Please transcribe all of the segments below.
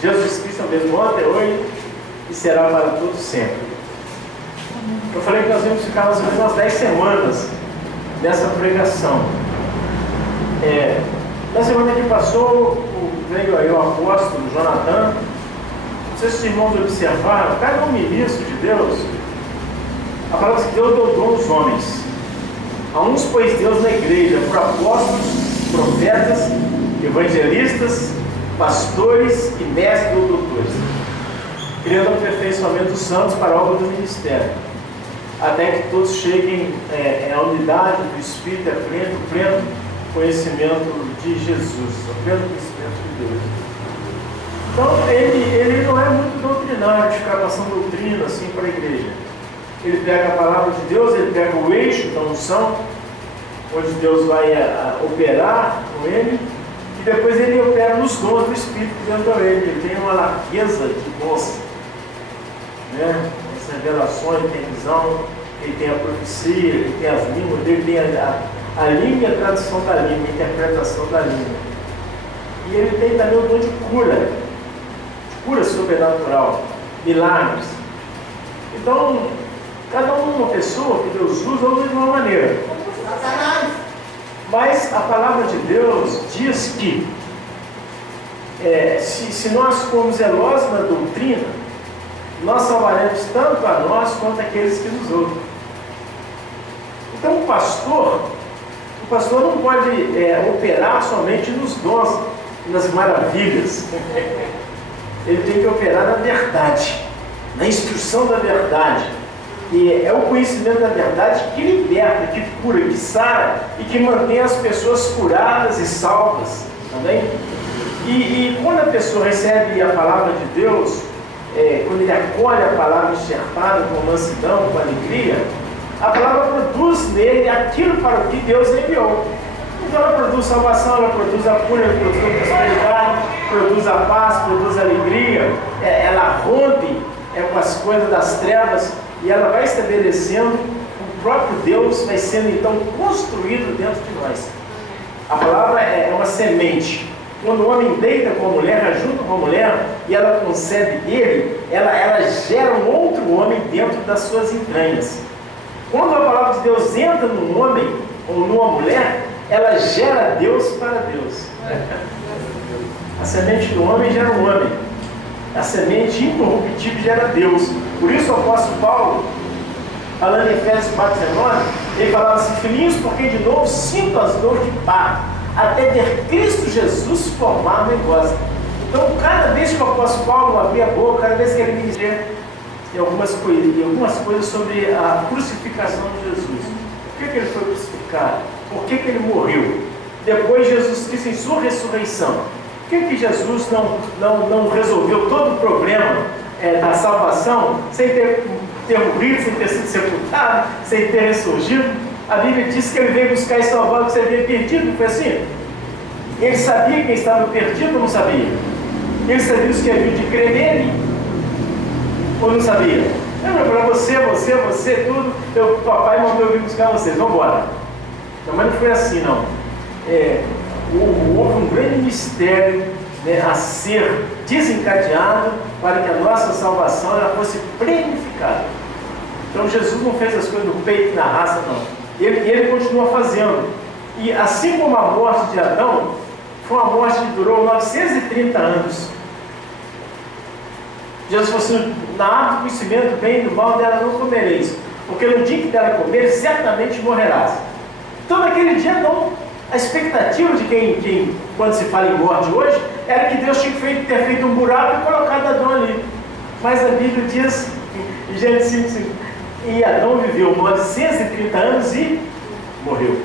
Jesus Cristo é o mesmo ontem, hoje e será para todos sempre. Eu falei que nós íamos ficar mais ou menos umas 10 semanas nessa pregação. Na semana que passou, veio aí o apóstolo Jonathan. Não sei se os irmãos observaram, cada um ministro de Deus, a palavra que Deus deu dom aos homens. A uns pôs Deus na igreja por apóstolos, profetas, evangelistas, pastores e mestres ou doutores, criando o aperfeiçoamento dos santos para a obra do ministério, até que todos cheguem à unidade do Espírito, a pleno conhecimento de Jesus, o pleno conhecimento de Deus. Então, ele não é muito doutrinário, de ficar passando doutrina assim para a igreja. Ele pega a palavra de Deus, ele pega o eixo da unção, onde Deus vai operar com ele, e depois ele opera nos dons do Espírito dentro dele. Ele tem uma largueza de dons, né? As revelações, ele tem a visão, ele tem a profecia, ele tem as línguas, ele tem a língua e a tradução da língua, a interpretação da língua. E ele tem também o dom de cura sobrenatural, milagres. Então, cada uma pessoa que Deus usa de uma maneira. Mas a palavra de Deus diz que se nós formos zelosos na doutrina, nós salvaremos tanto a nós quanto aqueles que nos ouvem. Então o pastor não pode operar somente nos dons, nas maravilhas. Ele tem que operar na verdade, na instrução da verdade. E é o conhecimento da verdade que liberta, que cura, que sara e que mantém as pessoas curadas e salvas. Também. E quando a pessoa recebe a palavra de Deus, quando ele acolhe a palavra enxertada com mansidão, com alegria, a palavra produz nele aquilo para o que Deus enviou. Então ela produz salvação, ela produz a cura, ela produz a prosperidade, produz a paz, produz a alegria, ela rompe com as coisas das trevas e ela vai estabelecendo, o próprio Deus vai sendo então construído dentro de nós. A palavra é uma semente. Quando o homem deita com a mulher, ajunta com a mulher e ela concebe ele, ela gera um outro homem dentro das suas entranhas. Quando a palavra de Deus entra num homem ou numa mulher, ela gera Deus para Deus. A semente do homem gera um homem. A semente incorruptível gera Deus. Por isso o apóstolo Paulo, falando em Efésios 4,19, ele falava assim: filhinhos, porque de novo sinto as dores de parto, até ter Cristo Jesus formado em vós. Então, cada vez que o apóstolo Paulo abria a boca, cada vez que ele ministra algumas coisas sobre a crucificação de Jesus. Por que ele foi crucificado? Por que ele morreu? Depois Jesus Cristo em sua ressurreição. Por que Jesus não resolveu todo o problema da salvação sem ter morrido, sem ter sido sepultado, sem ter ressurgido? A Bíblia diz que ele veio buscar e salvar o que você havia perdido, não foi assim? Ele sabia quem estava perdido ou não sabia? Ele sabia os que haviam de crer nele ou não sabia? Lembra para você, tudo, o papai mandou eu vir buscar vocês, vamos embora. Não, mas não foi assim não. Houve um grande mistério, né, a ser desencadeado para que a nossa salvação ela fosse planificada. Então Jesus não fez as coisas no peito e na raça, não. Ele continua fazendo. E assim como a morte de Adão foi uma morte que durou 930 anos. Jesus falou assim: na árvore do conhecimento do bem e do mal dela não comereis, porque no dia que dela comer, certamente morrerás. Então naquele dia não. A expectativa de quem, quando se fala em morte hoje, era que Deus tinha ter feito um buraco e colocado Adão ali. Mas a Bíblia diz, em Gênesis 5, e Adão viveu 930 anos e morreu.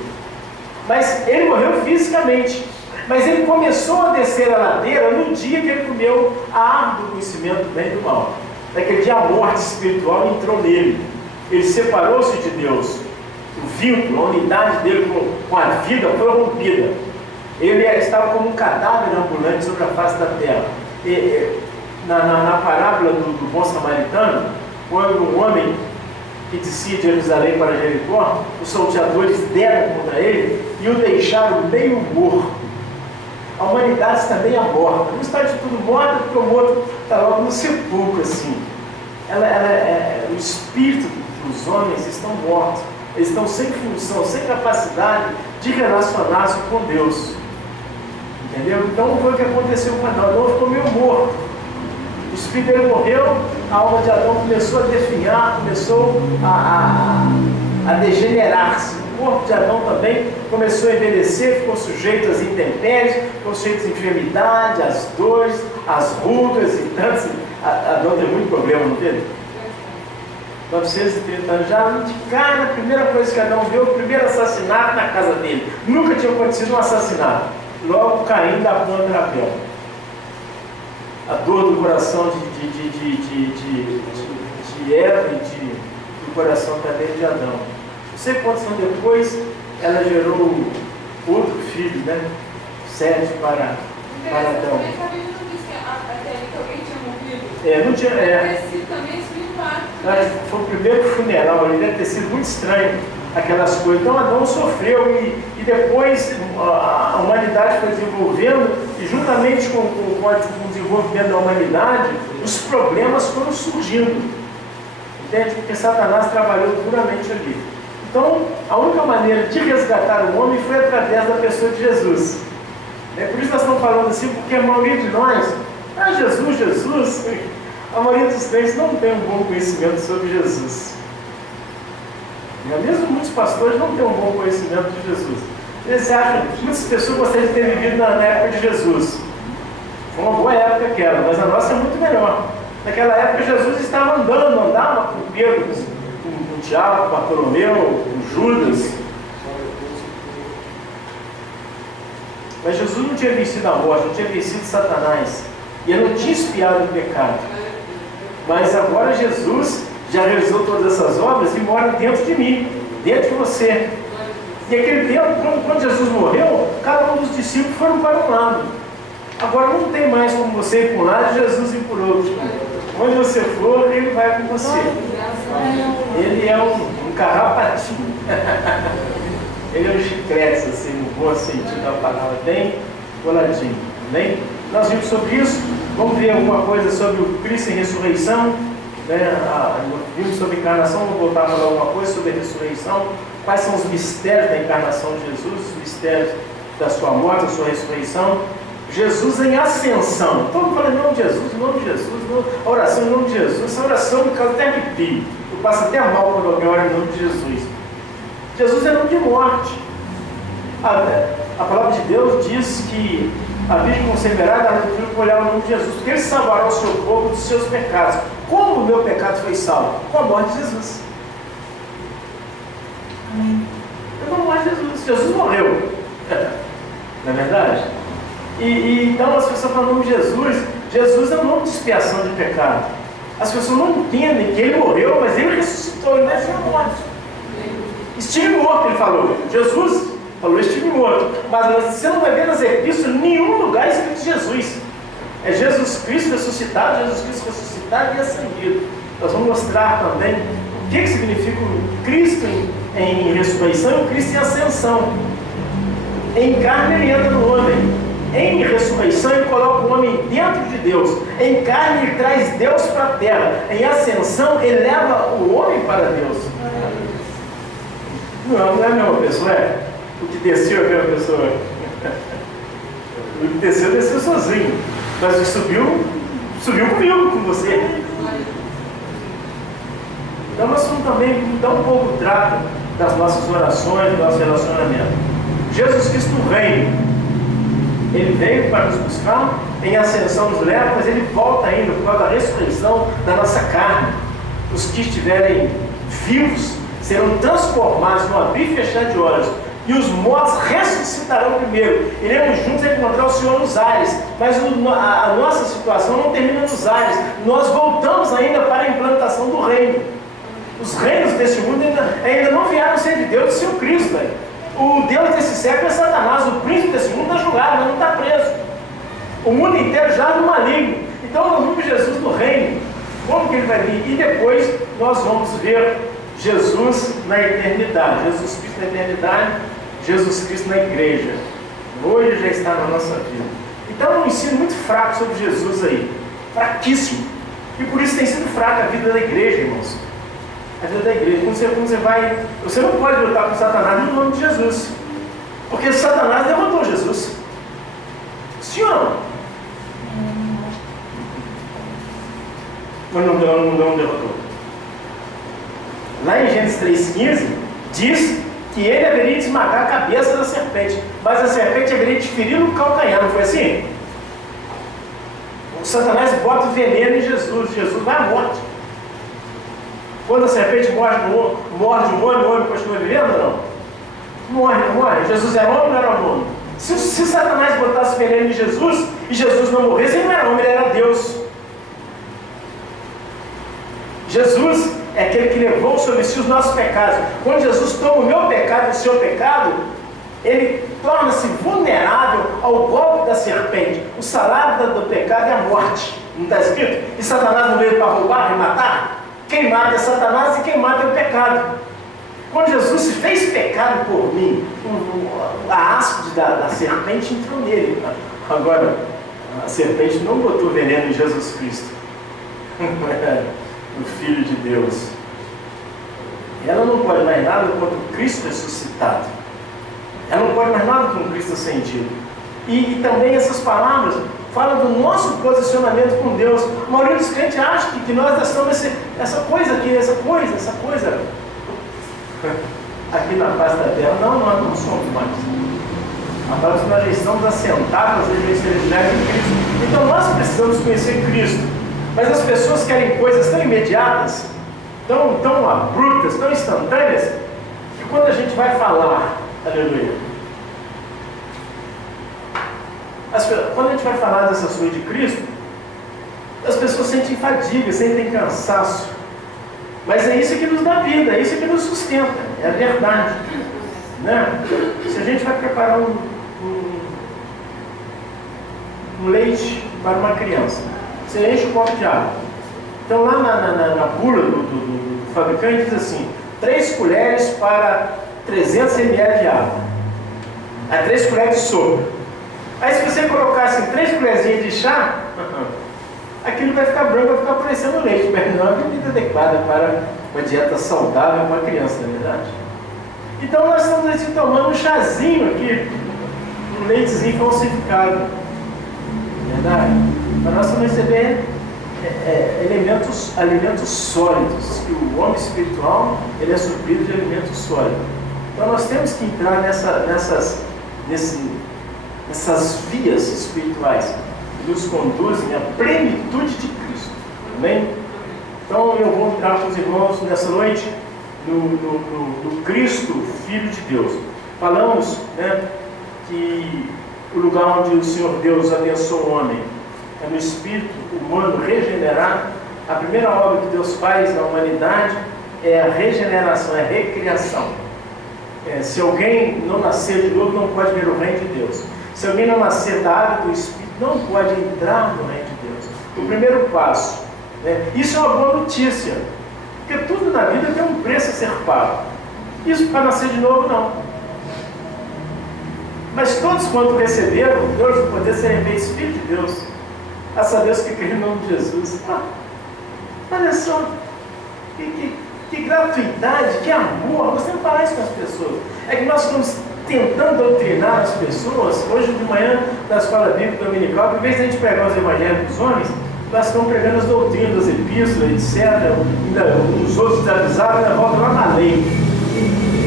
Mas ele morreu fisicamente. Mas ele começou a descer a ladeira no dia que ele comeu a árvore do conhecimento do bem e do mal. Naquele dia a morte espiritual entrou nele. Ele separou-se de Deus. O vínculo, a unidade dele com a vida foi rompida. Ele estava como um cadáver ambulante sobre a face da terra. Na parábola do bom samaritano, quando um homem que descia de Jerusalém para Jericó, os salteadores deram contra ele e o deixaram meio morto. a humanidade está meio morta. Não está de tudo morta, porque o morto está logo no sepulcro, assim. O espírito dos homens estão mortos. Eles estão sem função, sem capacidade de relacionar-se com Deus. Entendeu? Então foi o que aconteceu com Adão. Adão ficou meio morto. O espírito dele morreu, a alma de Adão começou a definhar, começou a degenerar-se. O corpo de Adão também começou a envelhecer, ficou sujeito às intempéries, ficou sujeito às enfermidades, às dores, às rugas e tantos. Adão tem muito problema, não teve? 930 anos já, de cara, a primeira coisa que Adão viu, o primeiro assassinato na casa dele. Nunca tinha acontecido um assassinato. Logo Caim da contra Abel. A dor do coração de Eva e do coração também de Adão. Não sei quantos anos depois, ela gerou outro filho, né? 7 para Adão. Não tinha. Foi o primeiro funeral, ele deve ter sido muito estranho, aquelas coisas. Então Adão sofreu e depois a humanidade foi desenvolvendo, e juntamente com o desenvolvimento da humanidade, os problemas foram surgindo. Entende? Porque Satanás trabalhou duramente ali. Então, a única maneira de resgatar o homem foi através da pessoa de Jesus. Por isso nós estamos falando assim, porque a maioria de nós, Jesus, a maioria dos crentes não tem um bom conhecimento sobre Jesus. Mesmo muitos pastores não têm um bom conhecimento de Jesus. Eles acham que muitas pessoas gostariam de ter vivido na época de Jesus. Foi uma boa época aquela, mas a nossa é muito melhor. Naquela época Jesus estava andava com Pedro, com Tiago, com Bartolomeu, com Judas. Mas Jesus não tinha vencido a morte, não tinha vencido Satanás. E ele não tinha espiado o pecado. Mas agora Jesus já realizou todas essas obras e mora dentro de mim, dentro de você. E aquele tempo, quando Jesus morreu, cada um dos discípulos foram para um lado. Agora não tem mais como você ir para um lado e Jesus ir por outro. Onde você for, ele vai com você. Ele é um carrapatinho. Ele é um chiclete, assim, no bom sentido da palavra, bem coladinho. Bem? Nós vimos sobre isso. Vamos ver alguma coisa sobre o Cristo em ressurreição. Vimos sobre a encarnação, vou voltar a falar alguma coisa sobre a ressurreição. Quais são os mistérios da encarnação de Jesus, os mistérios da sua morte, da sua ressurreição. Jesus em ascensão. Todo mundo fala em nome de Jesus, em nome de Jesus, a oração em nome de Jesus. Essa oração me causa até arrepio. Eu passo até mal quando alguém ora em nome de Jesus. Jesus é nome de morte. A palavra de Deus diz que a Virgem conceberá da filho por olhar o nome de Jesus, porque ele salvará o seu povo dos seus pecados. Como o meu pecado foi salvo? Com a morte de Jesus. Amém. Com a morte de Jesus. Jesus morreu. Não é verdade? Então as pessoas falam o nome de Jesus. Jesus é o nome de expiação de pecado. As pessoas não entendem que ele morreu, mas ele ressuscitou, ele não é morto. Estive morto, ele falou. Jesus falou, estive morto. Mas você não vai ver nas epístolas em nenhum lugar escrito Jesus. É Jesus Cristo ressuscitado e ascendido. Nós vamos mostrar também o que significa o Cristo em ressurreição e o Cristo em ascensão. Em carne ele entra no homem. Em ressurreição ele coloca o homem dentro de Deus. Em carne ele traz Deus para a terra. Em ascensão ele leva o homem para Deus. Não é a mesma pessoa, é? O que desceu é a mesma pessoa. O que desceu sozinho. Mas o que subiu comigo, com você. Então nós vamos também dar um pouco de trato das nossas orações, do nosso relacionamento. Jesus Cristo reino. Ele veio para nos buscar, em ascensão nos leva, mas ele volta ainda por causa da ressurreição da nossa carne. Os que estiverem vivos serão transformados no abrir e fechar de olhos, e os mortos ressuscitarão primeiro. Iremos juntos encontrar o Senhor nos ares, mas a nossa situação não termina nos ares. Nós voltamos ainda para a implantação do reino. Os reinos desse mundo ainda não vieram a ser de Deus, de seu Cristo. O Deus desse século é Satanás, o príncipe desse mundo está julgado, mas não está preso. O mundo inteiro já é no maligno. Então nós vimos Jesus no reino. Como que ele vai vir? E depois nós vamos ver Jesus na eternidade. Jesus Cristo na eternidade, Jesus Cristo na igreja. Hoje já está na nossa vida. Então é um ensino muito fraco sobre Jesus aí. Fraquíssimo. E por isso tem sido fraca a vida da igreja, irmãos. A vida da igreja. Quando você vai... Você não pode lutar com Satanás no nome de Jesus. Porque Satanás derrotou Jesus. Sim ou não? Mas não derrotou. Lá em Gênesis 3,15, diz que ele haveria de esmagar a cabeça da serpente, mas a serpente haveria de ferir no calcanhar, não foi assim? O Satanás bota o veneno em Jesus vai à morte. Quando a serpente morde um homem, o homem continua vivendo ou não? Morre, não morre? Jesus era homem ou não era homem? Se Satanás botasse veneno em Jesus e Jesus não morresse, ele não era homem, ele era Deus. Jesus é aquele que levou sobre si os nossos pecados. Quando Jesus toma o meu pecado e o seu pecado, ele torna-se vulnerável ao golpe da serpente. O salário do pecado é a morte. Não está escrito? E Satanás não veio para roubar e matar? Quem mata é Satanás e quem mata é o pecado. Quando Jesus se fez pecado por mim, a haste da serpente entrou nele. Agora, a serpente não botou veneno em Jesus Cristo. O Filho de Deus. Ela não pode mais nada contra o Cristo ressuscitado. Ela não pode mais nada com o Cristo ascendido. E também essas palavras falam do nosso posicionamento com Deus. A maioria dos crentes acha que nós estamos essa coisa aqui na face da terra. Não, nós não somos mais. Agora nós já estamos assentados em celestiais em Cristo. Então nós precisamos conhecer Cristo. Mas as pessoas querem coisas tão imediatas, tão abruptas, tão instantâneas, que quando a gente vai falar, aleluia, quando a gente vai falar dessa sua de Cristo, as pessoas sentem fadiga, sentem cansaço. Mas é isso que nos dá vida, é isso que nos sustenta, é a verdade. Né? Se a gente vai preparar um leite para uma criança, você enche o copo de água. Então lá na bula do fabricante diz assim, 3 colheres para 300 ml de água. 3 colheres de sopa. Aí se você colocasse 3 colherzinhas de chá, aquilo vai ficar branco, vai ficar parecendo leite, mas não é uma bebida adequada para uma dieta saudável para uma criança, não é verdade? Então nós estamos assim, tomando um chazinho aqui, um leitezinho falsificado. Verdade? Para nós vamos receber alimentos sólidos, que o homem espiritual ele é suprido de alimentos sólidos. Então nós temos que entrar nessas vias espirituais que nos conduzem à plenitude de Cristo. Amém? Então eu vou entrar com os irmãos nessa noite no Cristo, Filho de Deus. Falamos, né, que o lugar onde o Senhor Deus abençoa o homem é no espírito humano regenerado. A primeira obra que Deus faz na humanidade é a regeneração, é a recriação. Se alguém não nascer de novo, não pode ver o reino de Deus. Se alguém não nascer da água do Espírito, não pode entrar no reino de Deus. O primeiro passo, né? Isso é uma boa notícia, porque tudo na vida tem um preço a ser pago. Isso para nascer de novo, não. Mas todos quanto receberam Deus o poder de serem feitos filhos de Deus, a saber os que creem no nome de Jesus. Olha só, que gratuidade, que amor. Nós temos que falar isso com as pessoas. É que nós estamos tentando doutrinar as pessoas. Hoje de manhã, na escola bíblica dominical, em vez de a gente pregar os evangelhos dos homens, nós estamos pregando as doutrinas, as epístolas, etc. Os outros desavisados ainda voltam lá na lei,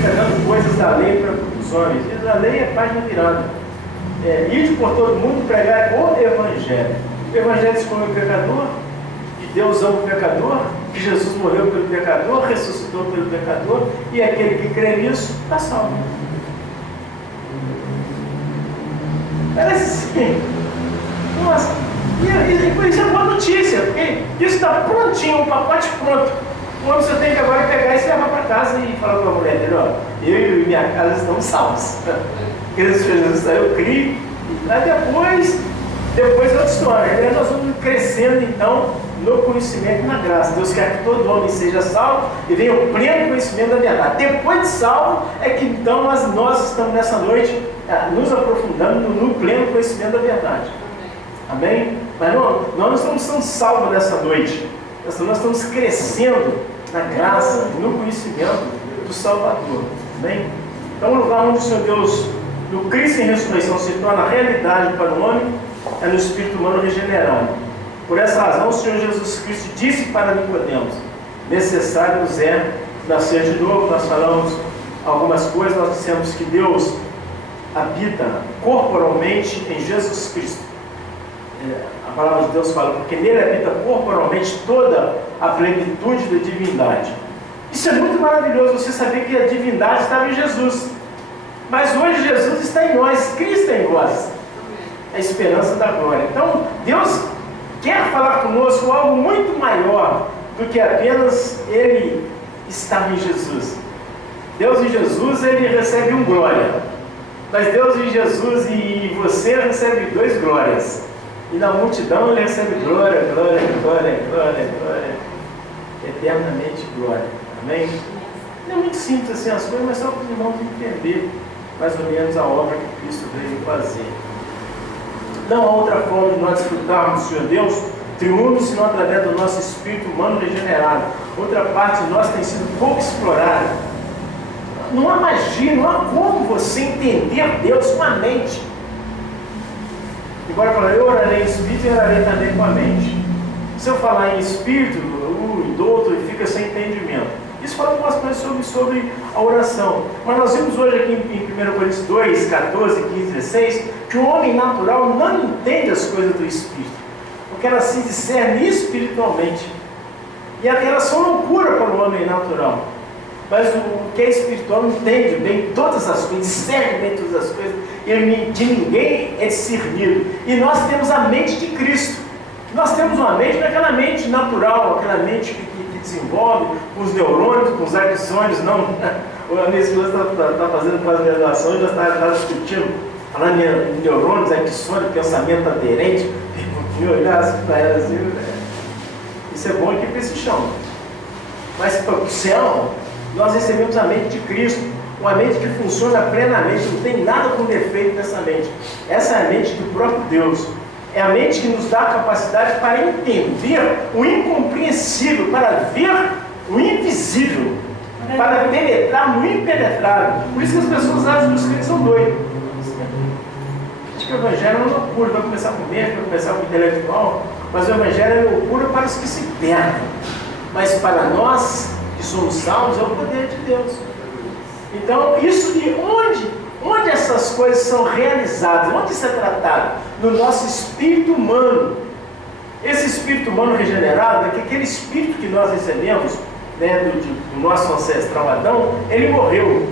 pregando coisas da lei para os homens. E a lei é página virada. Ir por todo mundo pregar o evangelho. O evangelho diz como o pecador, que Deus ama o pecador, que Jesus morreu pelo pecador, ressuscitou pelo pecador, e aquele que crê nisso está salvo. Parece assim. Nossa, e por isso é boa notícia, porque isso está prontinho, um pacote pronto. Quando você tem que agora pegar e levar para casa e falar para a mulher dele, ó, eu e minha casa estamos salvos. Jesus saiu, eu criei, aí depois Depois é outra história. Aí nós vamos crescendo então no conhecimento e na graça. Deus quer que todo homem seja salvo e venha o pleno conhecimento da verdade. Depois de salvo é que então nós estamos nessa noite nos aprofundando no pleno conhecimento da verdade. Amém? Mas nós não estamos salvos nessa noite. Nós estamos crescendo na graça e no conhecimento do Salvador. Amém? Então o lugar onde o Senhor Deus, no Cristo em ressurreição, se torna realidade para o homem é no espírito humano regenerado. Por essa razão o Senhor Jesus Cristo disse para Nicodemos: necessário nos é nascer de novo. Nós falamos algumas coisas, nós dissemos que Deus habita corporalmente em Jesus Cristo. A palavra de Deus fala, porque nele habita corporalmente toda a plenitude da divindade. Isso é muito maravilhoso, você saber que a divindade estava em Jesus. Mas hoje Jesus está em nós, Cristo é em vós. É a esperança da glória. Então, Deus quer falar conosco algo muito maior do que apenas Ele estar em Jesus. Deus em Jesus, Ele recebe um glória. Mas Deus em Jesus e você recebe 2 glórias. E na multidão Ele recebe glória, glória, glória, glória, glória. Eternamente glória. Amém? Não é muito simples assim as coisas, mas só para os irmãos entender mais ou menos a obra que Cristo veio fazer. Não há outra forma de nós desfrutarmos do Senhor Deus triunfo senão através do nosso espírito humano regenerado. Outra parte de nós tem sido pouco explorada. Não há magia, não há como você entender Deus com a mente. Agora eu falo, eu orarei em espírito e orarei também com a mente. Se eu falar em espírito, o doutor fica sem entendimento. Isso fala algumas coisas sobre a oração. Mas nós vimos hoje aqui em 1 Coríntios 2, 14, 15, 16, que o homem natural não entende as coisas do espírito, porque elas se discernem espiritualmente. E elas são loucura para o homem natural. Mas o que é espiritual entende bem todas as coisas, discerne bem todas as coisas, e de ninguém é discernido. E nós temos a mente de Cristo. Nós temos uma mente, não é aquela mente natural, aquela mente que desenvolve com os neurônios, com os axônios, não. A minha esposa está fazendo pós-graduação e já está discutindo, falando em neurônios, axônios, pensamento aderente. Eu olhar assim para ela assim, isso é bom aqui para esse chão. Mas para o céu, nós recebemos a mente de Cristo, uma mente que funciona plenamente, não tem nada com defeito nessa mente. Essa é a mente do próprio Deus. É a mente que nos dá a capacidade para entender o incompreensível, para ver o invisível, para penetrar no impenetrável. Por isso que as pessoas acham que os crentes são doidos. Acho que o Evangelho é uma loucura, vai começar com o médico, vai começar com o intelectual, mas o Evangelho é loucura para os que se perdem. Mas para nós que somos salvos é o poder de Deus. Então, isso de onde essas coisas são realizadas, onde isso é tratado? No nosso espírito humano. Esse espírito humano regenerado é que aquele espírito que nós recebemos, né, do nosso ancestral Adão, ele morreu.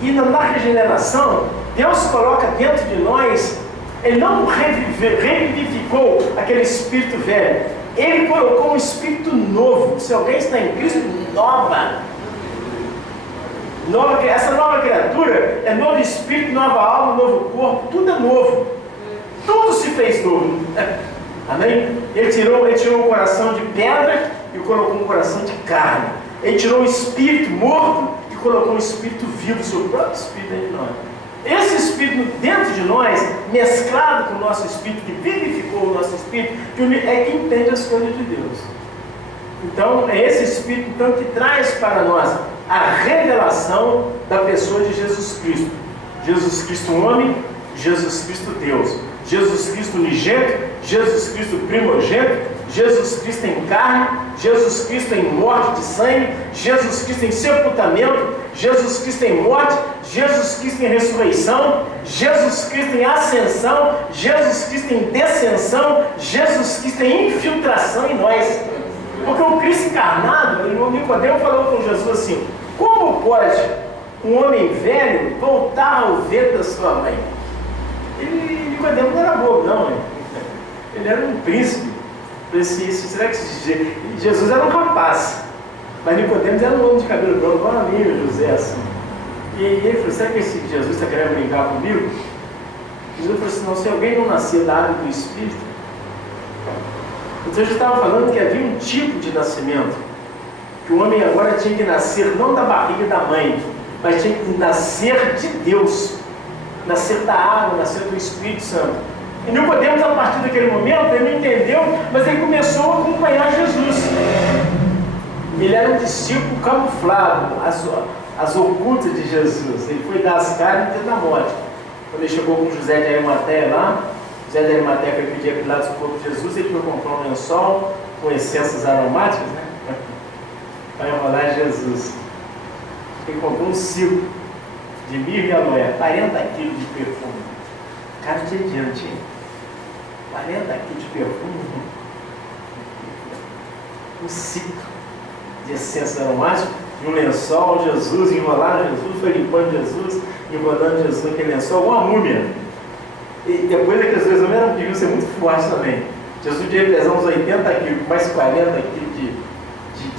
E na regeneração, Deus coloca dentro de nós, Ele não revivificou aquele espírito velho, Ele colocou um espírito novo. Se alguém está em Cristo, essa nova criatura é novo espírito, nova alma, novo corpo, tudo é novo, tudo se fez novo. Amém? Ele tirou um coração de pedra e colocou um coração de carne. Ele tirou um espírito morto e colocou um espírito vivo, o seu próprio espírito dentro de nós. Esse espírito dentro de nós, mesclado com o nosso espírito, que vivificou o nosso espírito, é que entende as coisas de Deus. Então, é esse espírito então, que traz para nós a revelação da pessoa de Jesus Cristo. Jesus Cristo homem, Jesus Cristo Deus. Jesus Cristo unigênito, Jesus Cristo primogênito, Jesus Cristo em carne, Jesus Cristo em morte de sangue, Jesus Cristo em sepultamento, Jesus Cristo em morte, Jesus Cristo em ressurreição, Jesus Cristo em ascensão, Jesus Cristo em descensão, Jesus Cristo em infiltração em nós. Porque o Cristo encarnado, o Nicodemo falou com Jesus assim: como pode um homem velho voltar ao ventre da sua mãe? Nicodemo não era bobo, não. Ele era um príncipe. Será que Jesus era um rapaz? Mas Nicodemo era um homem de cabelo branco, igual a mim, José, assim. E ele falou: será que esse Jesus está querendo brincar comigo? Jesus falou assim, não, se alguém não nascer da água do Espírito. Então Jesus estava falando que havia um tipo de nascimento, que o homem agora tinha que nascer não da barriga da mãe, mas tinha que nascer de Deus, nascer da água, nascer do Espírito Santo. E Nicodemos, a partir daquele momento, ele não entendeu, mas ele começou a acompanhar Jesus. Ele era um discípulo camuflado, as ocultas de Jesus. Ele foi dar as carnes e da morte. Quando ele chegou com José de Arimateia lá, José de Arimateia foi pedir aquele lado do corpo de Jesus, ele foi comprar um lençol com essências aromáticas, né? Para enrolar Jesus. Ele comprou um ciclo de mirra e aloé, 40 quilos de perfume. O cara tinha dinheiro, tinha 40 quilos de perfume. Um ciclo de essências aromáticas, e um lençol, Jesus, enrolando Jesus, foi limpando Jesus, enrolando Jesus naquele lençol, uma múmia. E depois aqueles dois homens deviam ser muito fortes também. Jesus devia pesar uns 80 quilos, mais 40 quilos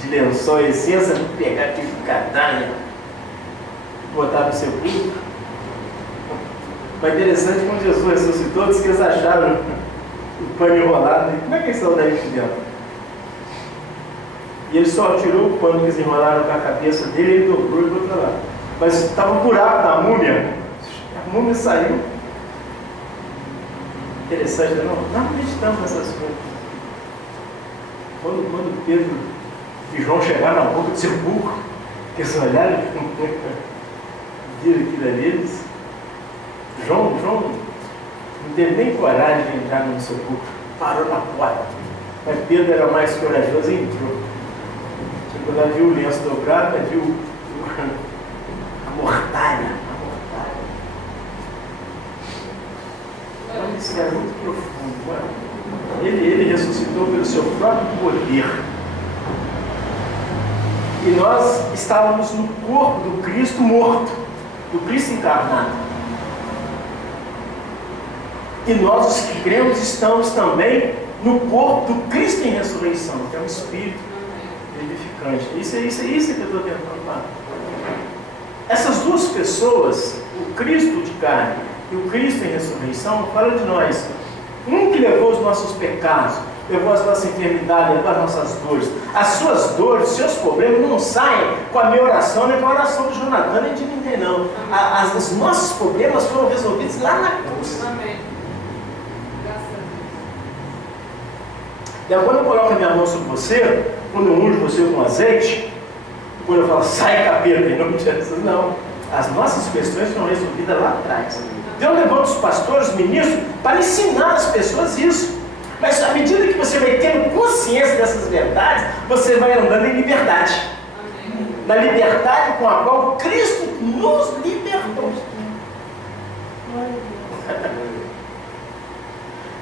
de lençol e essência, pegar aquele cadanha, botar no sepulcro. Mas interessante, quando Jesus ressuscitou, disse que eles acharam o pano enrolado. Como é que eles são daí de dentro? E ele só tirou o pano que eles enrolaram com a cabeça dele e ele dobrou e botou lá. Mas estava um buraco na múmia. A múmia saiu. Interessante, não? Não acreditamos nessas coisas. Quando Pedro e João chegaram na boca do sepulcro, que eles olharam e viram aquilo ali, eles... João não teve nem coragem de entrar no sepulcro, parou na porta. Mas Pedro era mais corajoso e entrou. Chegou lá, viu o lenço dobrado, viu a mortalha. Isso é muito profundo. Ele ressuscitou pelo seu próprio poder. E nós estávamos no corpo do Cristo morto, do Cristo encarnado. E nós, os que cremos, estamos também no corpo do Cristo em ressurreição, que é um Espírito vivificante. Isso que eu estou tentando falar. Essas duas pessoas, o Cristo de carne e o Cristo em ressurreição, falam de nós. Um que levou os nossos pecados, levou as nossas enfermidades, levou as nossas dores. As suas dores, os seus problemas não saem com a minha oração, nem com a oração do Jonathan, nem de ninguém, não. Os nossos problemas foram resolvidos lá na cruz. Amém. Graças a Deus. E quando eu coloco a minha mão sobre você, quando eu unjo você com azeite, quando eu falo, sai capeta, em nome de Jesus, não. As nossas questões foram resolvidas lá atrás. Deus levanta os pastores, os ministros, para ensinar as pessoas isso. Mas à medida que você vai tendo consciência dessas verdades, você vai andando em liberdade. Amém. Na liberdade com a qual Cristo nos libertou.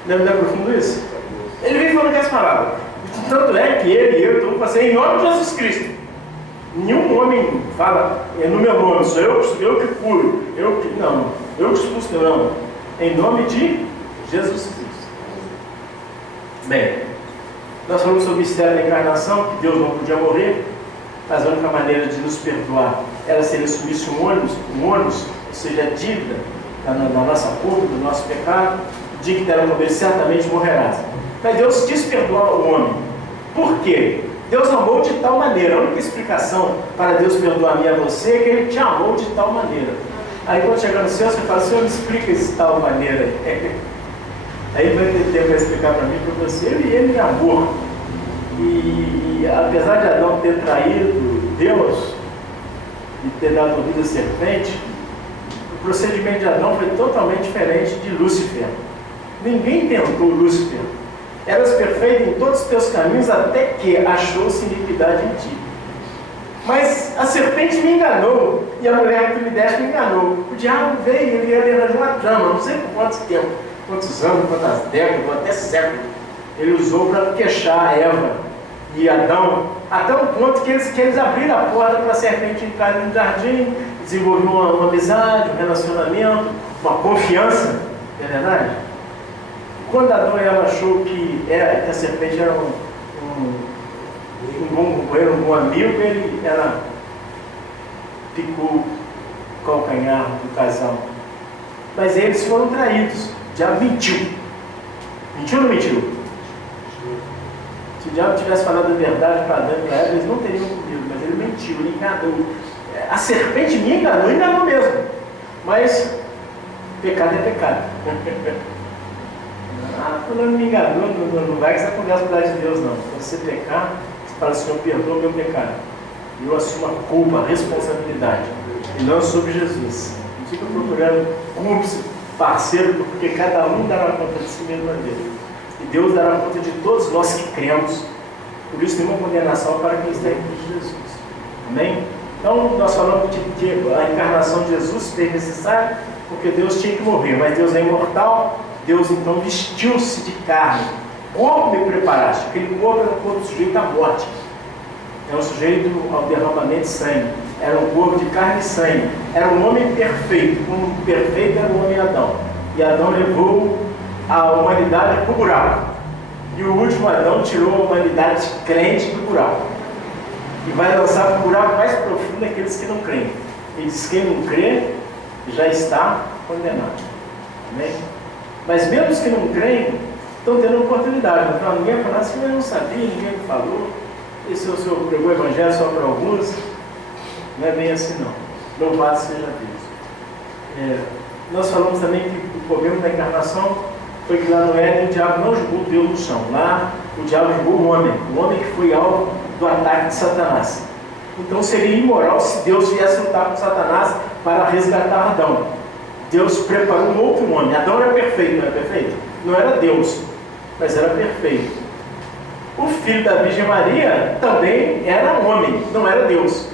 Não é profundo isso? Ele vem falando essa palavra. Tanto é que ele e eu passei em nome de Jesus Cristo. Nenhum homem fala, é no meu nome, sou eu que curo, eu que expulso, não. Em nome de Jesus Cristo. Bem, nós falamos sobre o mistério da encarnação, que Deus não podia morrer, mas a única maneira de nos perdoar era se ele assumisse um ônus, ou seja, a dívida da nossa culpa, do nosso pecado, digno dela morrer, certamente morrerás. Mas Deus quis perdoar o homem. Por quê? Deus amou de tal maneira. A única explicação para Deus perdoar a mim e a você é que Ele te amou de tal maneira. Aí quando chegar no céu, você fala, Senhor, me explica esse tal maneira aí. Aí Ele vai ter tempo para explicar para mim e para você. Ele me amou. E apesar de Adão ter traído Deus e ter dado ouvido à serpente, o procedimento de Adão foi totalmente diferente de Lúcifer. Ninguém tentou Lúcifer. Eras perfeito em todos os teus caminhos, até que achou-se iniquidade em ti. Mas a serpente me enganou, e a mulher que me deste me enganou. O diabo veio, ele arranjou uma trama, não sei por quanto tempo, quantos anos, quantas décadas, até séculos. Ele usou para queixar a Eva e Adão, até o ponto que eles abriram a porta para a serpente entrar no jardim, desenvolver uma amizade, um relacionamento, uma confiança, não é verdade? Quando Adão e Eva achou que a serpente era um bom companheiro, um bom amigo, ela picou o calcanhar do casal. Mas eles foram traídos. O diabo mentiu. Mentiu ou não mentiu? Se o diabo tivesse falado a verdade para Adão e para Eva, eles não teriam comido, mas ele mentiu, ele enganou. A serpente me enganou, enganou mesmo. Mas pecado é pecado. Fulano me enganou, não vai que essa conversa para de Deus, não. Quando você pecar, você fala, Senhor, perdoa o meu pecado. E eu assumo a culpa, a responsabilidade. E não sobre Jesus. Não fica procurando cúmplice, parceiro, porque cada um dará conta de si mesmo a Deus. E Deus dará conta de todos nós que cremos. Por isso, nenhuma condenação para quem está em Cristo Jesus. Amém? Então, nós falamos que a encarnação de Jesus foi necessária porque Deus tinha que morrer, mas Deus é imortal. Deus então vestiu-se de carne. Como me preparaste? Aquele corpo era um corpo sujeito à morte. É um sujeito ao derramamento de sangue. Era um corpo de carne e sangue. Era um homem perfeito. Como perfeito era o homem Adão. E Adão levou a humanidade para o buraco. E o último Adão tirou a humanidade crente do buraco. E vai lançar para o buraco mais profundo aqueles que não creem. Ele diz que quem não crê já está condenado. Amém? Mas mesmo os que não creem estão tendo oportunidade. Então ninguém vai falar assim, eu não sabia, ninguém me falou. Esse o senhor pregou o evangelho só para alguns. Não é bem assim não. Louvado seja Deus. Nós falamos também que o problema da encarnação foi que lá no Éden o diabo não julgou Deus no chão. Lá o diabo julgou o homem que foi alvo do ataque de Satanás. Então seria imoral se Deus viesse lutar com Satanás para resgatar Adão. Deus preparou um outro homem. Adão era perfeito, não era perfeito? Não era Deus, mas era perfeito. O filho da Virgem Maria também era homem, não era Deus.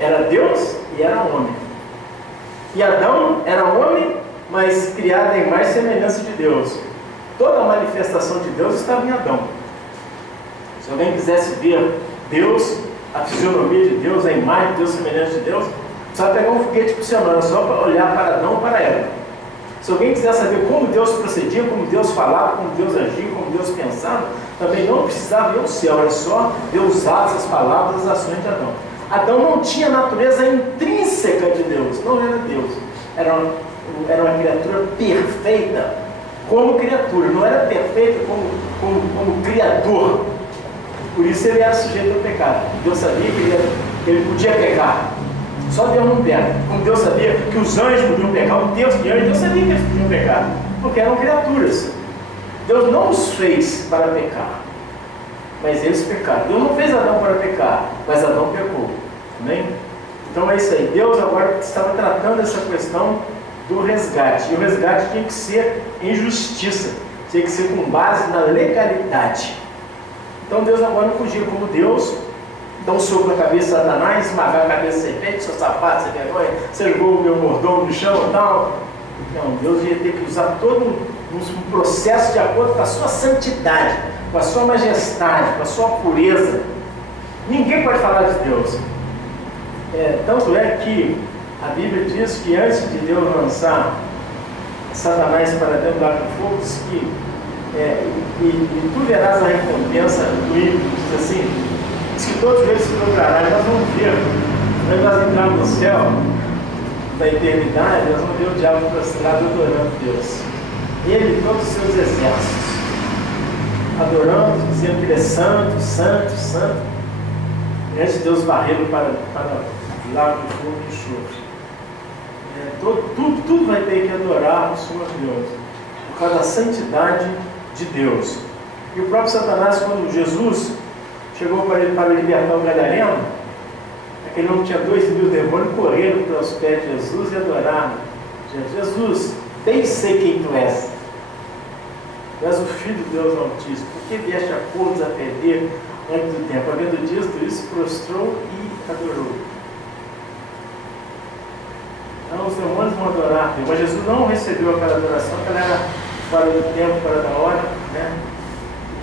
Era Deus e era homem. E Adão era homem, mas criado em mais semelhança de Deus. Toda a manifestação de Deus estava em Adão. Se alguém quisesse ver Deus, a fisionomia de Deus, a imagem de Deus, semelhança de Deus, só pegar um foguete por semana, só para olhar para Adão ou para Eva. Se alguém quiser saber como Deus procedia, como Deus falava, como Deus agia, como Deus pensava, também não precisava ver o céu, era só ver os atos, as palavras, as ações de Adão. Adão não tinha a natureza intrínseca de Deus, não era Deus. Era uma criatura perfeita como criatura, não era perfeito como criador. Por isso ele era sujeito ao pecado. Deus sabia que ele podia pecar. Só Deus não peca. Como Deus sabia que os anjos podiam pecar, um Deus de anjos, Deus sabia que eles podiam pecar, porque eram criaturas. Deus não os fez para pecar, mas eles pecaram. Deus não fez Adão para pecar, mas Adão pecou. Amém? Então é isso aí. Deus agora estava tratando essa questão do resgate. E o resgate tinha que ser em justiça, tinha que ser com base na legalidade. Então Deus agora não fugia como Deus, dá um soco na cabeça de Satanás, esmagar a cabeça da serpente, seu sapato, sem vergonha, você jogou o meu mordomo no chão e tal. Não, Deus ia ter que usar todo um processo de acordo com a sua santidade, com a sua majestade, com a sua pureza. Ninguém pode falar de Deus. Tanto é que a Bíblia diz que antes de Deus lançar Satanás para dentro do lago de fogo, diz que e tu verás a recompensa do ímpio, diz assim, diz que todos eles se dobrarão. Nós vamos ver, quando nós entrarmos no céu da eternidade, nós vamos ver o diabo prostrado adorando Deus, ele e todos os seus exércitos, adorando, dizendo que ele é santo, santo, santo, e antes de Deus varrê-lo para o lago de fogo e enxofre. Tudo vai ter que adorar o Senhor Deus, por causa da santidade de Deus. E o próprio Satanás, quando Jesus chegou para libertar o gadareno, aquele homem tinha 2.000 demônios, correram pelos pés de Jesus e adoraram. Jesus, bem sei quem tu és. Tu és o Filho de Deus Altíssimo. Por que vieste a pôr-nos a perder antes do tempo? Havendo dito isso, prostrou e adorou. Então os demônios vão adorar Deus, mas Jesus não recebeu aquela adoração, que ela era fora do tempo, fora da hora, né?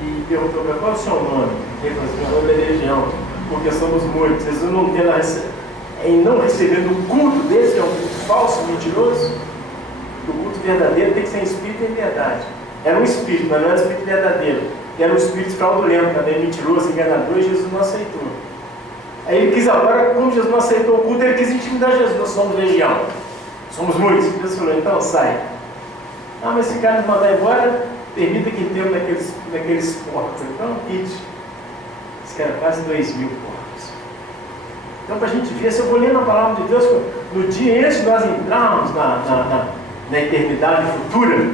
E perguntou para qual é o seu nome? Ele falou assim: meu nome é Legião, porque somos muitos. Jesus não recebendo o culto desse, que é um culto falso, mentiroso. O culto verdadeiro tem que ser em espírito e em verdade. Era um espírito, mas não era um espírito verdadeiro. Era um espírito fraudulento, também mentiroso, enganador, e Jesus não aceitou. Aí ele quis agora, como Jesus não aceitou o culto, ele quis intimidar Jesus. Nós somos legião. Somos muitos. Jesus falou, então sai. Ah, mas se o cara nos mandar embora, permita que entremos naqueles porcos. Então, kit. Esse cara quase 2.000 porcos. Então, para a gente ver, se eu vou lendo a palavra de Deus, no dia antes de nós entrarmos na eternidade futura,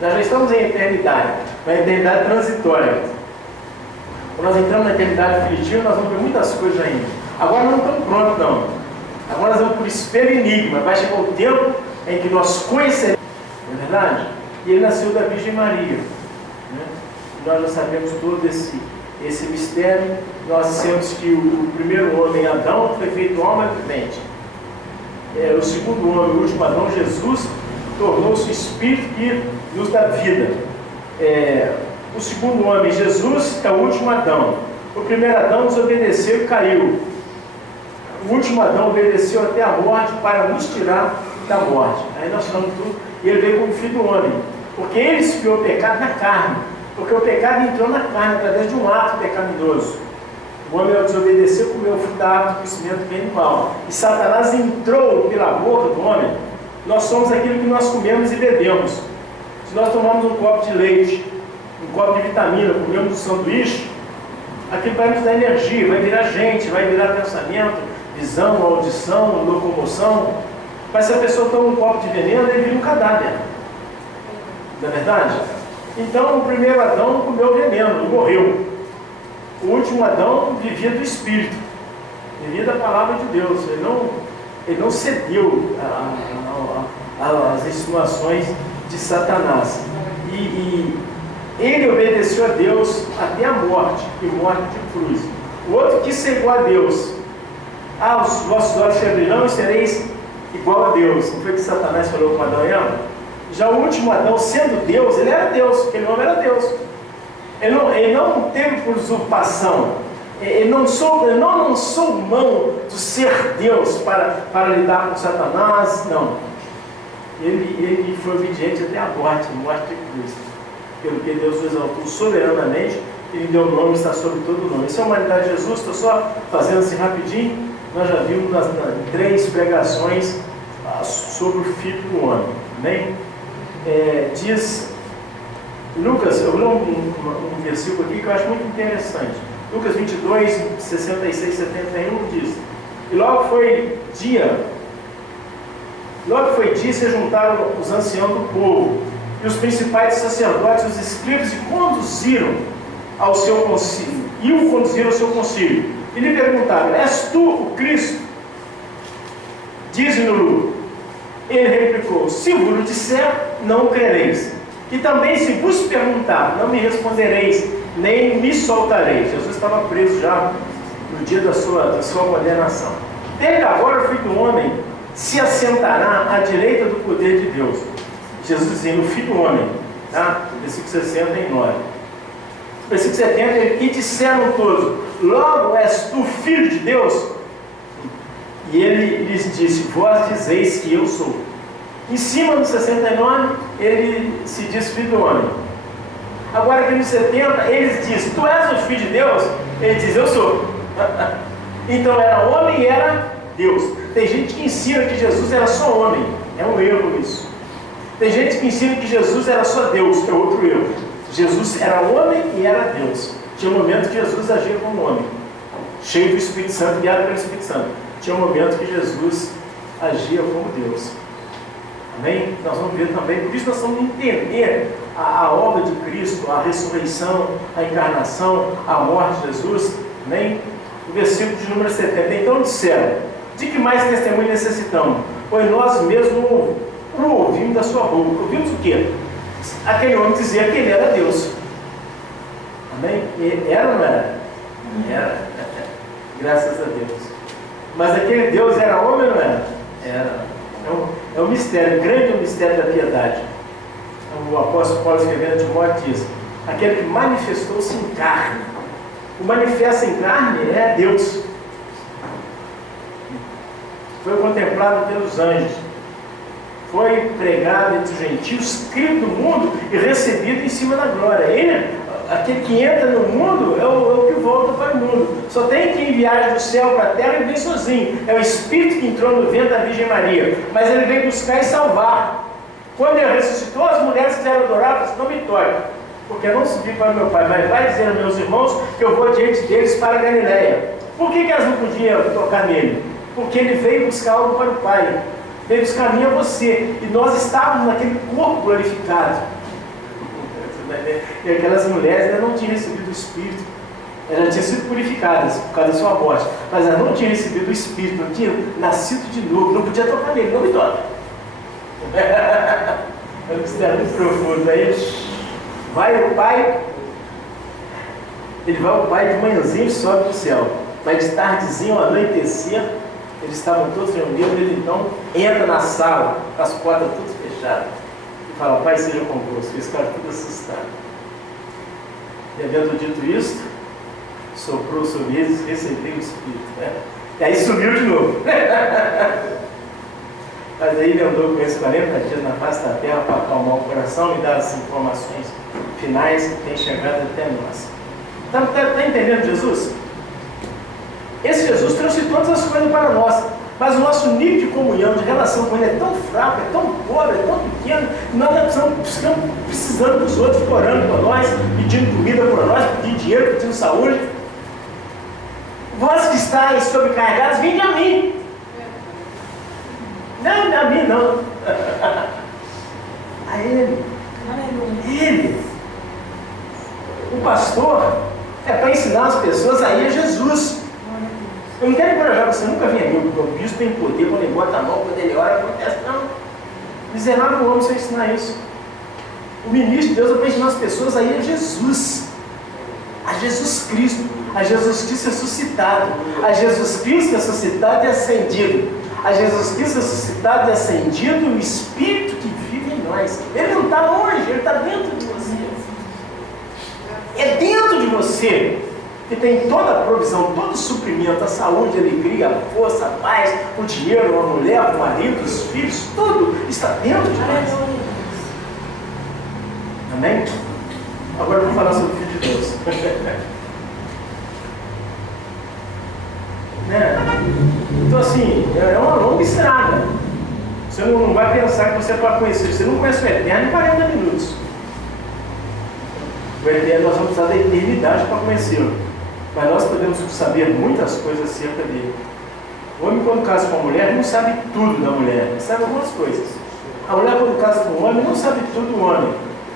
nós já estamos em eternidade, na eternidade transitória. Quando nós entramos na eternidade definitiva, nós vamos ver muitas coisas ainda. Agora não estamos prontos, não. Agora nós vamos por espelho e enigma. Vai chegar o tempo em que nós conheceremos, não é verdade? E ele nasceu da Virgem Maria. Né? Nós já sabemos todo esse mistério. Nós dissemos que o primeiro homem, Adão, foi feito homem vivente. O segundo homem, o último Adão, Jesus, tornou-se espírito que nos dá vida. O segundo homem, Jesus, é o último Adão. O primeiro Adão desobedeceu e caiu. O último Adão obedeceu até a morte para nos tirar da morte. Aí nós falamos tudo. E ele veio como filho do homem. Porque ele expiou o pecado na carne. Porque o pecado entrou na carne através de um ato pecaminoso. O homem, ao desobedecer, comeu o fruto da árvore do conhecimento do bem e do mal. E Satanás entrou pela boca do homem. Nós somos aquilo que nós comemos e bebemos. Se nós tomarmos um copo de leite, um copo de vitamina, comemos um sanduíche, aquilo vai nos dar energia, vai virar gente, vai virar pensamento, visão, audição, locomoção. Mas se a pessoa toma um copo de veneno, ele vira um cadáver. Não é verdade? Então o primeiro Adão comeu veneno e morreu. O último Adão vivia do Espírito, vivia da palavra de Deus. Ele não cedeu às insinuações de Satanás. E ele obedeceu a Deus até a morte, e morte de cruz. O outro que cegou a Deus. Os vossos olhos se abrirão e sereis igual a Deus. Não foi que Satanás falou com Adão e Eva? Já o último Adão, sendo Deus, ele era Deus, aquele homem era Deus. Ele não teve por usurpação. Ele não lançou mão do ser Deus para lidar com Satanás, não. Ele foi obediente até a morte de Cristo. Pelo que Deus o exaltou soberanamente e lhe deu o nome, está sobre todo o nome. Essa é a humanidade de Jesus. Estou só fazendo assim rapidinho. Nós já vimos em 3 pregações sobre o Filho do Homem. Amém? Diz Lucas, eu vou ler um versículo aqui que eu acho muito interessante. Lucas 22, 66, 71 diz: E logo foi dia, se juntaram os anciãos do povo, e os principais sacerdotes, os escribas, e conduziram ao seu concílio. E lhe perguntaram: És tu o Cristo? Dize-no-lo. Ele replicou: Se vos disser, não o crereis. E também, se vos perguntar, não me respondereis, nem me soltareis. Jesus estava preso já no dia da sua condenação. Desde agora, o Filho do Homem se assentará à direita do poder de Deus. Jesus dizendo: o Filho do Homem, tá? Versículo 69. Versículo 70, e disseram todos: Logo és tu Filho de Deus? E ele lhes disse: Vós dizeis que eu sou. Em cima do 69, ele se diz Filho do Homem. Agora aqui no 70, eles dizem: Tu és o Filho de Deus? Ele diz: Eu sou. Então era homem e era Deus. Tem gente que ensina que Jesus era só homem. É um erro isso. Tem gente que ensina que Jesus era só Deus. É outro erro. Jesus era homem e era Deus. Tinha um momento que Jesus agia como homem, cheio do Espírito Santo, guiado pelo Espírito Santo. Tinha um momento que Jesus agia como Deus. Amém? Nós vamos ver também, por isso nós vamos entender a obra de Cristo, a ressurreição, a encarnação, a morte de Jesus. Amém? O versículo de número 70. Então disseram: De que mais testemunho necessitamos? Pois nós mesmos o ouvimos da sua boca. Ouvimos o quê? Aquele homem dizia que ele era Deus. Amém? Era ou não era? Era. Graças a Deus. Mas aquele Deus era homem ou não era? Era. É um mistério, grande o mistério da piedade. O apóstolo Paulo, escrevendo a Timóteo, diz: aquele que manifestou-se em carne. O manifesto em carne é Deus. Foi contemplado pelos anjos. Foi pregado entre os gentios, crido no mundo e recebido em cima da glória. Ele, aquele que entra no mundo, é o que volta para o mundo. Só tem quem viaja do céu para a terra e vem sozinho. É o Espírito que entrou no ventre da Virgem Maria. Mas ele veio buscar e salvar. Quando ele ressuscitou, as mulheres quiseram adorar, mas não me toque, porque eu não subi para o meu Pai, mas vai dizer aos meus irmãos que eu vou diante deles para a Galileia. Por que elas não podiam tocar nele? Porque ele veio buscar algo para o Pai. Veio buscar a mim e a você. E nós estávamos naquele corpo glorificado. E aquelas mulheres ainda não tinham recebido o Espírito. Elas tinham sido purificadas por causa da sua morte. Mas elas não tinham recebido o Espírito, não tinham nascido de novo. Não podia tocar nele, não me toca. É um mistério muito profundo. Aí vai o Pai, ele vai ao Pai de manhãzinho e sobe para o céu. Mas de tardezinho, ao anoitecer, eles estavam todos reunidos. Ele então entra na sala, com as portas todas fechadas, e fala: Pai, seja convosco. Eles ficaram tudo assustados. E havendo dito isto, soprou sobre eles e recebeu o Espírito. Né? E aí sumiu de novo. Mas aí ele andou com esses 40 dias na face da terra para acalmar o coração e dar as informações finais que têm chegado até nós. Está entendendo Jesus? Esse Jesus trouxe todas as coisas para nós, mas o nosso nível de comunhão, de relação com Ele é tão fraco, é tão pobre, é tão pequeno, que nós estamos precisando dos outros, orando por nós, pedindo comida por nós, pedindo dinheiro, pedindo saúde. Vós que estáis sobrecarregados, vinde a mim. Não, a mim não. A Ele. Ele. O pastor é para ensinar as pessoas a ir a Jesus. Eu não quero encorajar você, nunca vem aqui. O bispo tem poder, quando ele bota a mão, quando ele ora, acontece. Não. Miserável homem, você ensinar isso. O ministro de Deus é para ensinar as pessoas a ir a Jesus. A Jesus Cristo. A Jesus Cristo ressuscitado. A Jesus Cristo ressuscitado e ascendido. A Jesus Cristo ressuscitado e ascendido, o Espírito que vive em nós. Ele não está longe, ele está dentro de você. É dentro de você que tem toda a provisão, todo o suprimento, a saúde, a alegria, a força, a paz, o dinheiro, a mulher, o marido, os filhos, tudo está dentro de nós. Amém? Agora vamos falar sobre o Filho de Deus. Então assim, é uma longa estrada. Você não vai pensar que você pode conhecer. Você não conhece o Eterno em 40 minutos. O Eterno nós vamos precisar da eternidade para conhecê-lo. Mas nós podemos saber muitas coisas acerca dele. O homem, quando casa com a mulher, não sabe tudo da mulher, sabe algumas coisas. A mulher, quando casa com o homem, não sabe tudo do homem,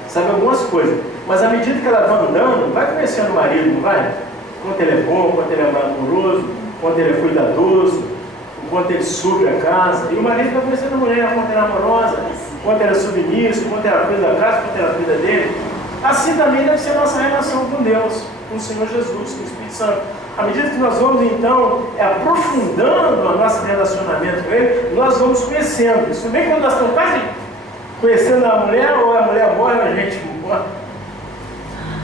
sabe algumas coisas. Mas à medida que ela vai andando, vai conhecendo o marido, não vai? Quanto ele é bom, quanto ele é amoroso, quanto ele é cuidadoso, o quanto ele supre a casa. E o marido vai conhecendo a mulher, quanto ela é amorosa, quanto ela é submissa, quanto ela cuida da casa, quanto ela cuida dele. Assim também deve ser a nossa relação com Deus, com o Senhor Jesus, com o Espírito Santo. À medida que nós vamos, então, aprofundando o nosso relacionamento com Ele, nós vamos conhecendo. Isso bem quando nós estamos quase conhecendo a mulher, ou a mulher morre, ou a gente morre.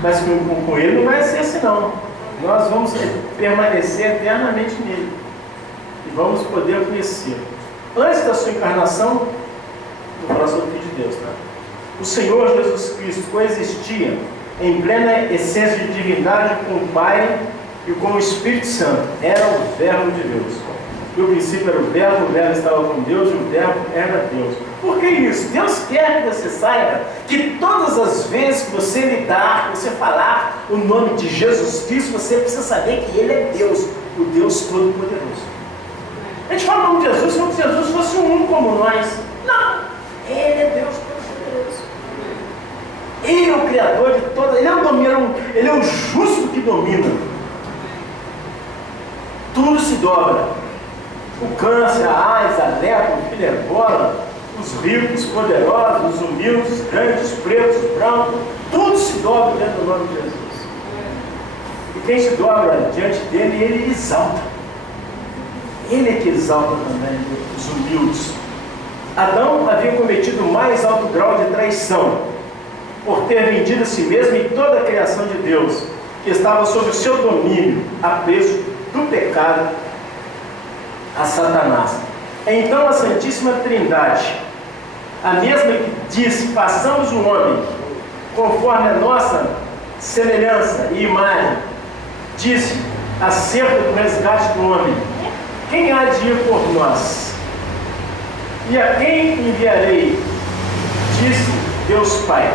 Mas com Ele não vai ser assim, não. Nós vamos permanecer eternamente nele. E vamos poder conhecê-lo. Antes da sua encarnação, no próximo Filho de Deus, tá? O Senhor Jesus Cristo coexistia em plena essência de divindade com o Pai e com o Espírito Santo. Era o Verbo de Deus. No princípio era o Verbo estava com Deus e o Verbo era Deus. Por que isso? Deus quer que você saiba que todas as vezes que você lidar, que você falar o nome de Jesus Cristo, você precisa saber que Ele é Deus, o Deus Todo-Poderoso. A gente fala o nome de Jesus como se Jesus fosse um como nós. Não! Ele é Deus Todo-Poderoso. Ele é o Criador de todas, Ele é o justo que domina. Tudo se dobra. O câncer, a AIDS, a lepra, o filho ebola, os ricos, os poderosos, os humildes, os grandes, os pretos, os brancos, tudo se dobra dentro do nome de Jesus. E quem se dobra diante dele, ele exalta. Ele é que exalta também os humildes. Adão havia cometido o mais alto grau de traição, por ter vendido a si mesmo e toda a criação de Deus, que estava sob o seu domínio, a preço do pecado, a Satanás. Então a Santíssima Trindade, a mesma que disse: façamos o homem conforme a nossa semelhança e imagem, disse: acerca do resgate do homem: quem há de ir por nós? E a quem enviarei? Disse Deus Pai.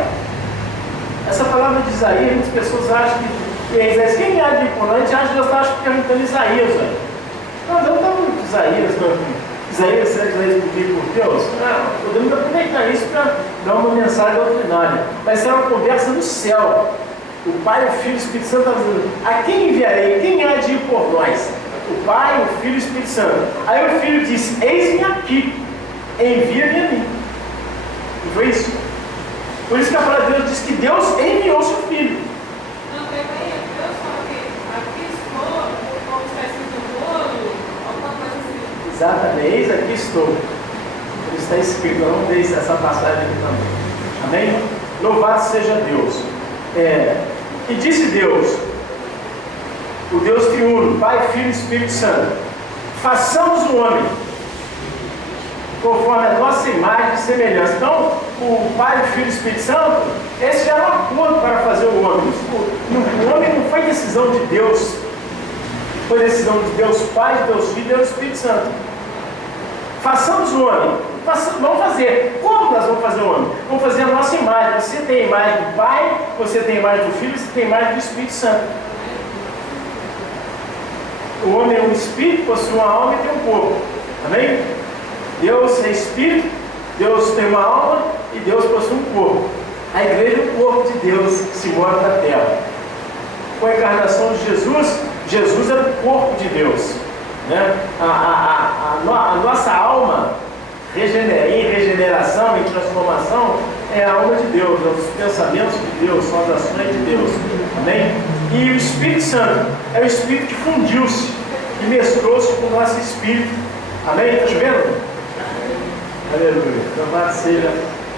Essa palavra de Isaías, muitas pessoas acham que Isaías, quem há de ir por nós? A gente acha que Deus está perguntando Isaías, velho. Não, Deus não está falando de Isaías, não. Isaías, será que Isaías podia ir por Deus? Não, podemos aproveitar isso para dar uma mensagem doutrinária. Mas será uma conversa no céu. O Pai, o Filho e o Espírito Santo estão dizendo: a quem enviarei? Quem há de ir por nós? O Pai, o Filho e o Espírito Santo. Aí o Filho disse: eis-me aqui, envia-me a mim. E foi isso. Por isso que a palavra de Deus diz que Deus enviou seu Filho. Não, peraí, Deus fala que aqui estou, como está escrito no bolo, alguma coisa assim. Exatamente, eis aqui estou. Está escrito, vamos ver essa passagem aqui também. Amém? Louvado seja Deus. E disse Deus, o Deus triuno, Pai, Filho e Espírito Santo: façamos o homem conforme a nossa imagem e semelhança. Então, o Pai, o Filho e o Espírito Santo, esse já era um acordo para fazer o homem. O homem não foi decisão de Deus, foi decisão de Deus Pai, de Deus Filho e Deus Espírito Santo. Façamos o homem. Vamos fazer. Como nós vamos fazer o homem? Vamos fazer a nossa imagem. Você tem a imagem do Pai, você tem a imagem do Filho, você tem a imagem do Espírito Santo. O homem é um espírito, possui uma alma e tem um corpo. Amém? Deus é espírito, Deus tem uma alma e Deus possui um corpo. A igreja é o corpo de Deus que se move na terra. Com a encarnação de Jesus, Jesus é o corpo de Deus. Né? A nossa alma em regeneração, em transformação, é a alma de Deus, é os pensamentos de Deus, são as ações de Deus. Amém? E o Espírito Santo é o Espírito que fundiu-se e mesclou-se com o nosso Espírito. Amém? Está vendo? Aleluia. Louvado seja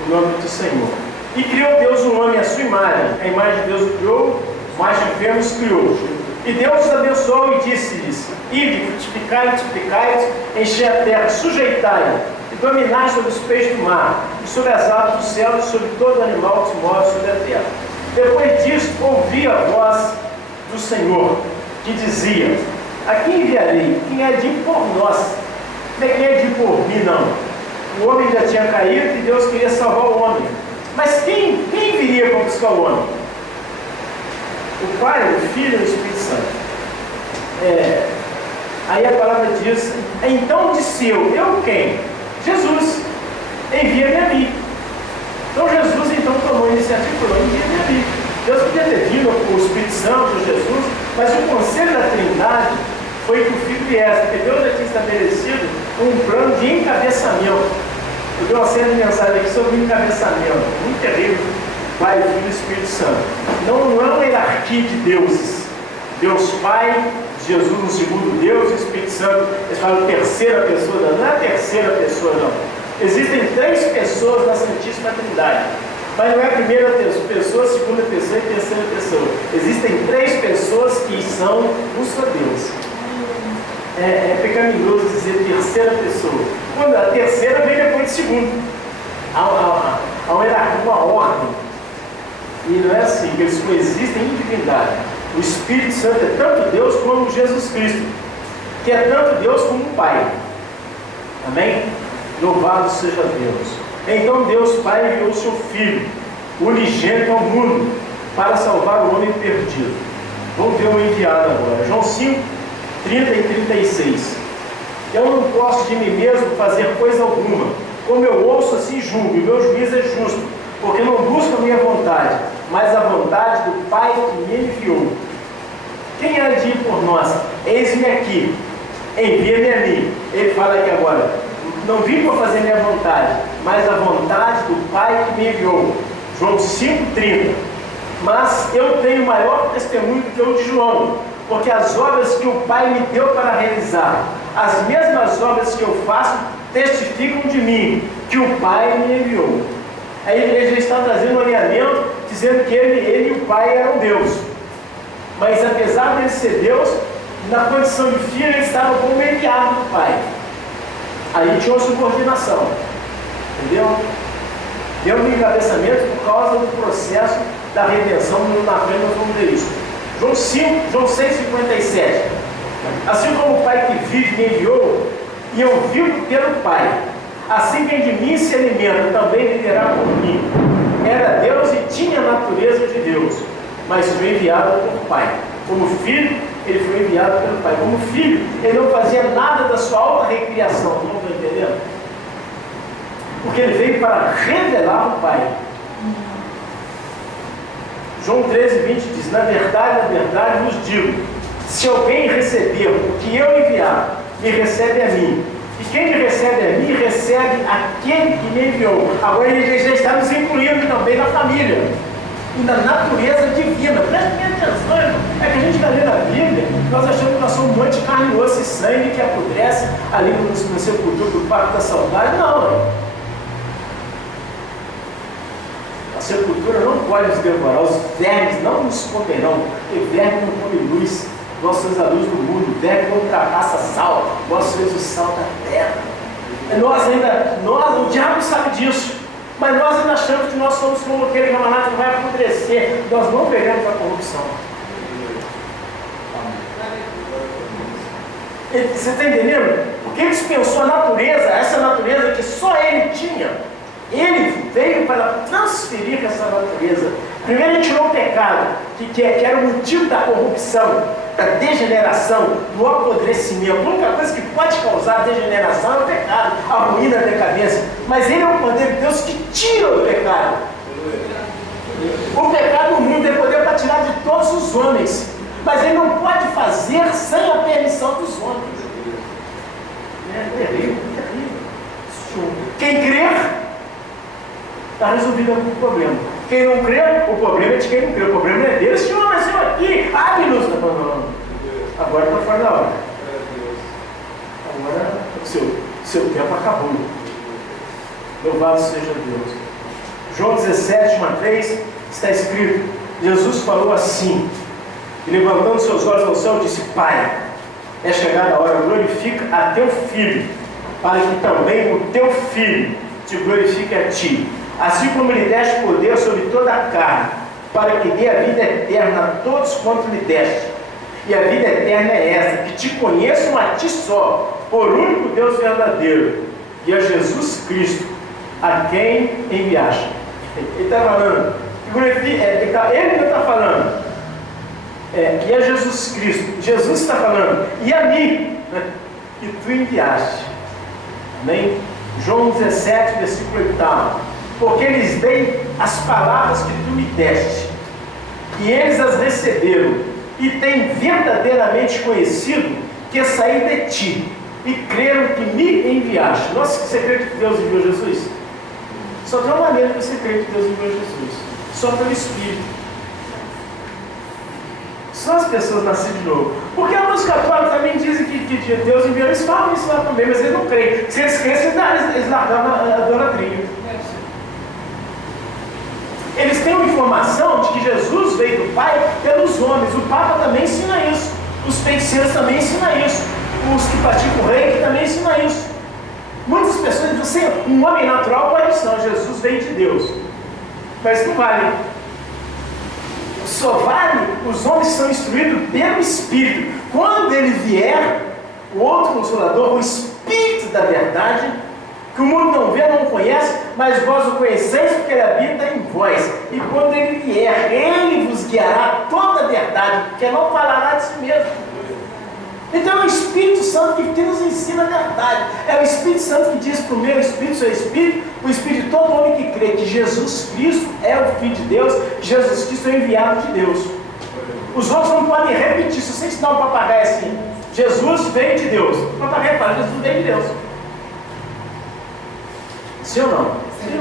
o nome do Senhor. E criou Deus o homem à sua imagem. A imagem de Deus o criou, macho e fêmea os criou. E Deus os abençoou e disse-lhes: ide, frutificai, multiplicai, enchei a terra, sujeitai e dominai sobre os peixes do mar, e sobre as aves do céu, e sobre todo animal que se move sobre a terra. Depois disso, ouvi a voz do Senhor, que dizia: a quem enviarei? Quem é de ir por nós? Não é quem é de ir por mim, não. O homem já tinha caído e Deus queria salvar o homem. Mas quem viria para buscar o homem? O Pai, o Filho e o Espírito Santo. Aí a palavra diz: então disse eu quem? Jesus, envia-me a mim. Então Jesus tomou a iniciativa e falou: envia-me a mim. Deus podia ter vindo com o Espírito Santo, Jesus, mas o conselho da Trindade foi que o Filho viesse, porque Deus já tinha estabelecido um plano de encabeçamento. Eu dei uma série de mensagens aqui sobre encabeçamento, muito terrível. Pai, Filho e Espírito Santo. Não é uma hierarquia de deuses. Deus Pai, Jesus no segundo Deus e o Espírito Santo. Eles falam terceira pessoa, não é a terceira pessoa, não. Existem 3 pessoas na Santíssima Trindade. Mas não é a primeira pessoa, a segunda pessoa e a terceira pessoa. Existem 3 pessoas que são um só Deus. É pecaminoso dizer terceira pessoa. Quando a terceira vem depois de segundo. Há uma ordem. E não é assim, que eles coexistem em divindade. O Espírito Santo é tanto Deus como Jesus Cristo, que é tanto Deus como o Pai. Amém? Louvado seja Deus. Então Deus Pai enviou o seu Filho, o unigênito ao mundo, para salvar o homem perdido. Vamos ver o enviado agora. João 5, 30 e 36. Eu não posso de mim mesmo fazer coisa alguma. Como eu ouço, assim julgo, e meu juízo é justo, porque não busco a minha vontade, mas a vontade do Pai que me enviou. Quem há de ir por nós? Eis-me aqui, envia-me a mim. Ele fala aqui agora: não vim por fazer minha vontade, mas a vontade do Pai que me enviou. João 5,30. Mas eu tenho maior testemunho do que o de João, porque as obras que o Pai me deu para realizar, as mesmas obras que eu faço, testificam de mim, que o Pai me enviou. Aí ele já está trazendo um alinhamento, dizendo que ele e o Pai eram Deus. Mas apesar de ele ser Deus, na condição de filho, ele estava como enviado do Pai. Aí tinha uma subordinação. Entendeu? Deu um encabeçamento por causa do processo da redenção. Na frente nós vamos ver isso. João 6,57. Assim como o Pai que vive me enviou, e eu vivo pelo Pai, assim quem de mim se alimenta também viverá por mim. Era Deus e tinha a natureza de Deus, mas foi enviado pelo Pai. Como filho, ele foi enviado pelo Pai. Como filho, ele não fazia nada da sua alta recriação. Não estou entendendo? Porque ele veio para revelar o Pai. João 13:20 diz: na verdade vos digo, se alguém receber o que eu enviar, me recebe a mim. E quem me recebe a mim, recebe aquele que me enviou. Agora ele já está nos incluindo também na família e na natureza divina. Presta bem atenção, irmão. É que a gente está lendo a Bíblia, nós achamos que nós somos um monte de carne, osso e sangue que apodrece ali no sepultura do pacto da saudade. Não, irmão. A sepultura não pode nos devorar, os vermes não nos comerão, porque verme não come luz. Vós sois a luz do mundo, verme não ultrapassa sal, vós sois o sal da terra. O diabo sabe disso, mas nós ainda achamos que nós somos como aquele camarada que vai apodrecer. Nós não veremos a corrupção. Você está entendendo? Porque ele dispensou a natureza, essa natureza que só ele tinha. Ele veio para transferir essa natureza. Primeiro ele tirou o pecado, que era o motivo da corrupção, da degeneração, do apodrecimento. A única coisa que pode causar degeneração é o pecado, a ruína, a decadência. Mas ele é o poder de Deus que tira o pecado. O pecado no mundo tem poder para tirar de todos os homens, mas ele não pode fazer sem a permissão dos homens. É terrível, terrível. Quem crer, está resolvido algum problema. Quem não crê, o problema é de quem não crê. O problema é dele. Senhor, mas eu aqui, abre-nos. Agora está fora da hora. Agora o seu tempo acabou. Louvado seja Deus. João 17:3 está escrito: Jesus falou assim, e levantando seus olhos ao céu, disse: Pai, é chegada a hora, glorifica a teu Filho, para que também o teu Filho te glorifique a ti. Assim como lhe deste poder sobre toda a carne, para que dê a vida eterna a todos quanto lhe deste. E a vida eterna é essa, que te conheçam a ti só, por único Deus verdadeiro, e a Jesus Cristo, a quem enviaste. Ele está falando, ele não está falando, e a Jesus Cristo. Jesus está falando, e a mim, que tu enviaste. Amém? João 17, versículo 8. Porque lhes dei as palavras que tu me deste, e eles as receberam, e têm verdadeiramente conhecido que saí de ti, e creram que me enviaste. Nossa, você crê que Deus enviou Jesus? Só tem uma maneira que você crê que Deus enviou Jesus: só pelo Espírito. Só as pessoas nascidas de novo. Porque alguns católicos também dizem que Deus enviou, eles falam isso lá também, mas eles não creem. Se eles crescem, eles largavam a idolatria. Eles têm uma informação de que Jesus veio do Pai pelos homens. O Papa também ensina isso. Os feiticeiros também ensinam isso. Os que praticam o reiki também ensinam isso. Muitas pessoas dizem assim: um homem natural pode ensinar, Jesus veio de Deus. Mas não vale. Só vale os homens que são instruídos pelo Espírito. Quando ele vier, o outro Consolador, o Espírito da verdade, que o mundo não vê, não conhece, mas vós o conheceis, porque ele habita em vós. E quando ele vier, ele vos guiará toda a verdade, porque não falará de si mesmo. Então é o Espírito Santo que nos ensina a verdade. É o Espírito Santo que diz para o meu espírito, seu espírito, o espírito de todo homem que crê que Jesus Cristo é o Filho de Deus, que Jesus Cristo é o enviado de Deus. Os outros não podem repetir. Se você ensinar um papagaio assim: Jesus veio de Deus, o papagaio fala: Jesus veio de Deus. Sim ou não? Sim,